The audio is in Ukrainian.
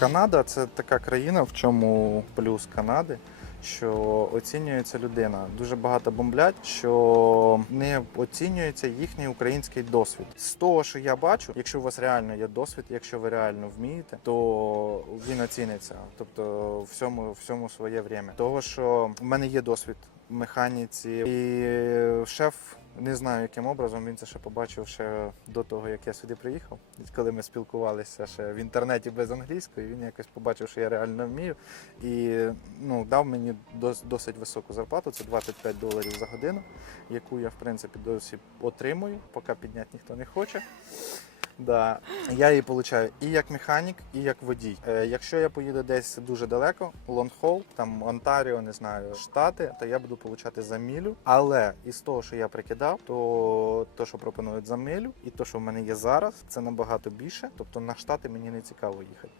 Канада це така країна, в чому плюс Канади. Що оцінюється людина. Дуже багато бомблять, що не оцінюється їхній український досвід. З того, що я бачу, якщо у вас реально є досвід, якщо ви реально вмієте, то він оціниться. Тобто всьому, всьому своє время. Того, що в мене є досвід механіці, і шеф не знаю, яким образом він це ще побачив ще до того, як я сюди приїхав. Коли ми спілкувалися ще в інтернеті без англійської, він якось побачив, що я реально вмію, і ну, дав мені дос- досить високу зарплату, це 25 доларів за годину, яку я в принципі досі отримую, поки підняти ніхто не хоче. Да. Я її получаю і як механік, і як водій. Е, якщо я поїду десь дуже далеко, лонгхол, там Онтаріо, не знаю, штати, то я буду получати за мілю. Але із того, що я прикидав, то то, що пропонують за милю, і то, що в мене є зараз, це набагато більше. Тобто на штати мені не цікаво їхати.